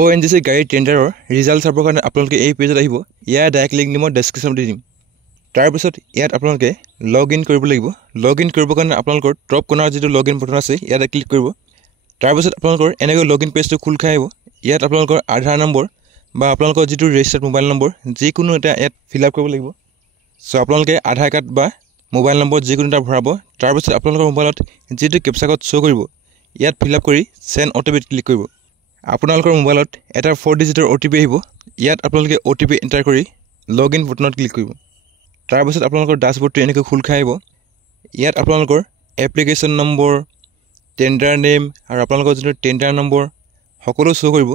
ONGC গাড়ী টেণ্ডাৰৰ result চাবৰ কাৰণে আপোনালোকে এই পেজত আহিব। ইয়াৰ ডাইৰেক্ট লিংক মই ডেছক্ৰিপশ্যনত দি দিম। তাৰপিছত ইয়াত আপোনালোকে লগ ইন কৰিব লাগিব। লগ ইন কৰিবৰ কাৰণে আপোনালোকৰ টপ কৰ্নাৰত যিটো লগ ইন বটন আছে ইয়াতে ক্লিক কৰিব। তাৰপিছত আপোনালোকৰ এনেকৈ লগ ইন পেজটো খোল খাই আহিব। ইয়াত আপোনালোকৰ আধাৰ নম্বৰ বা আপোনালোকৰ যিটো ৰেজিষ্টাৰ্ড মোবাইল নম্বৰ যিকোনো এটা ইয়াত ফিল আপ কৰিব লাগিব। চ' আপোনালোকে আধাৰ কাৰ্ড বা মোবাইল নম্বৰ যিকোনো এটা ভৰাব। তাৰপিছত আপোনালোকৰ মোবাইলত যিটো কেপচা কোড শ্ব' কৰিব ইয়াত ফিল আপ কৰি চেণ্ড OTPত ক্লিক কৰিব। আপোনালোকৰ মোবাইলত এটা 4 ডিজিটৰ OTP আহিব। ইয়াত আপোনালোকে OTP এণ্টাৰ কৰি লগ ইন বটনত ক্লিক কৰিব। তাৰপিছত আপোনালোকৰ ডাছবৰ্ডটো এনেকৈ খোল খাই আহিব। ইয়াত আপোনালোকৰ এপ্লিকেশ্যন নম্বৰ, টেণ্ডাৰ নেম আৰু আপোনালোকৰ যিটো টেণ্ডাৰ নম্বৰ সকলো শ্ব' কৰিব।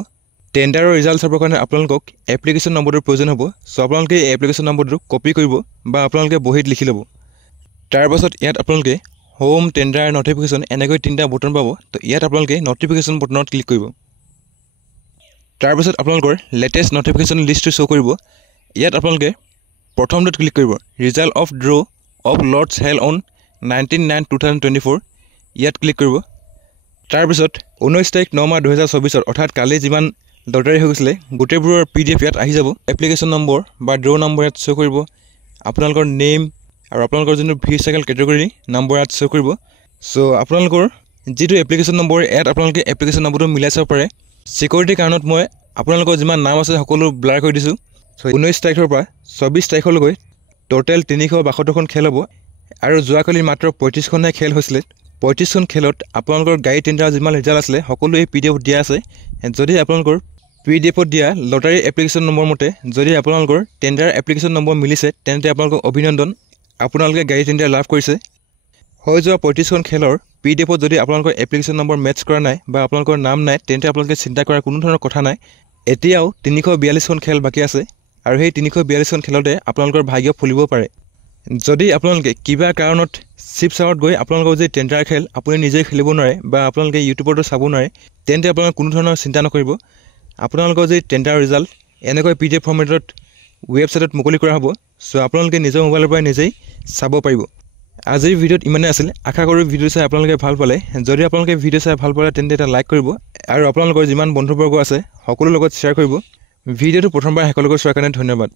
টেণ্ডাৰৰ ৰিজাল্ট চাবৰ কাৰণে আপোনালোকক এপ্লিকেশ্যন নম্বৰটোৰ প্ৰয়োজন হ'ব। চ' আপোনালোকে এই এপ্লিকেশ্যন নম্বৰটো কপি কৰিব বা আপোনালোকে বহীত লিখি ল'ব। তাৰপাছত ইয়াত আপোনালোকে হোম, টেণ্ডাৰ, নটিফিকেশ্যন এনেকৈ 3টা বটন পাব। তো ইয়াত আপোনালোকে নটিফিকেশ্যন বটনত ক্লিক কৰিব। তাৰপিছত আপোনালোকৰ লেটেষ্ট নটিফিকেশ্যন লিষ্টটো শ্ব' কৰিব। ইয়াত আপোনালোকে প্ৰথমটোত ক্লিক কৰিব, result of draw of lots held on 19/9/2024 ইয়াত ক্লিক কৰিব। তাৰপিছত 19 তাৰিখ 9 মাহ 2024 অৰ্থাৎ কালি যিমান লটাৰী হৈ গৈছিলে গোটেইবোৰৰ PDF ইয়াত আহি যাব। এপ্লিকেশ্যন নম্বৰ বা ড্ৰ নম্বৰ ইয়াত শ্ব' কৰিব। আপোনালোকৰ নেম আৰু আপোনালোকৰ যোনটো ভি-চাইকেল কেটেগৰী নম্বৰ ইয়াত শ্ব' কৰিব। চ' আপোনালোকৰ যিটো এপ্লিকেশ্যন নম্বৰ ইয়াত আপোনালোকে এপ্লিকেশ্যন নম্বৰটো মিলাই চাব পাৰে। ছিকিউৰিটিৰ কাৰণত মই আপোনালোকৰ যিমান নাম আছে সকলো ব্লাৰ কৰি দিছোঁ। চ' 19 তাৰিখৰ পৰা 24 তাৰিখলৈকে টোটেল 372খন খেল হ'ব আৰু যোৱাকালি মাত্ৰ 35খনহে খেল হৈছিলে। 35খন খেলত আপোনালোকৰ গাড়ী টেণ্ডাৰ যিমান ৰিজাল্ট আছিলে সকলো এই PDFত দিয়া আছে। যদি আপোনালোকৰ PDFত দিয়া লটাৰী এপ্লিকেশ্যন নম্বৰ মতে যদি আপোনালোকৰ টেণ্ডাৰ এপ্লিকেশ্যন নম্বৰ মিলিছে তেন্তে আপোনালোকক অভিনন্দন, আপোনালোকে গাড়ী টেণ্ডাৰ লাভ কৰিছে। হৈ যোৱা 35খন খেলৰ PDFত যদি আপোনালোকৰ এপ্লিকেশ্যন নম্বৰ মেটচ কৰা নাই বা আপোনালোকৰ নাম নাই তেন্তে আপোনালোকে চিন্তা কৰাৰ কোনো ধৰণৰ কথা নাই। এতিয়াও 342খন খেল বাকী আছে আৰু সেই 342খন খেলতে আপোনালোকৰ ভাগ্য ফুলিব পাৰে। যদি আপোনালোকে কিবা কাৰণত শিৱসাগৰত গৈ আপোনালোকৰ যে টেণ্ডাৰ খেল আপুনি নিজে খেলিব নোৱাৰে বা আপোনালোকে ইউটিউবতো চাব নোৱাৰে তেন্তে আপোনালোকে কোনো ধৰণৰ চিন্তা নকৰিব। আপোনালোকৰ যে টেণ্ডাৰ ৰিজাল্ট এনেকৈ PDF ফৰ্মেটত ৱেবছাইটত মুকলি কৰা হ'ব। চ' আপোনালোকে নিজৰ মোবাইলৰ পৰা নিজেই চাব পাৰিব। আজিৰ ভিডিঅ'ত ইমানেই আছিল। আশা কৰোঁ ভিডিঅ' চাই আপোনালোকে ভাল পালে। যদি আপোনালোকে ভিডিঅ' চাই ভাল পালে তেন্তে এটা লাইক কৰিব আৰু আপোনালোকৰ যিমান বন্ধুবৰ্গ আছে সকলোৰ লগত শ্বেয়াৰ কৰিব। ভিডিঅ'টো প্ৰথমবাৰ শেষলৈকে চোৱাৰ কাৰণে ধন্যবাদ।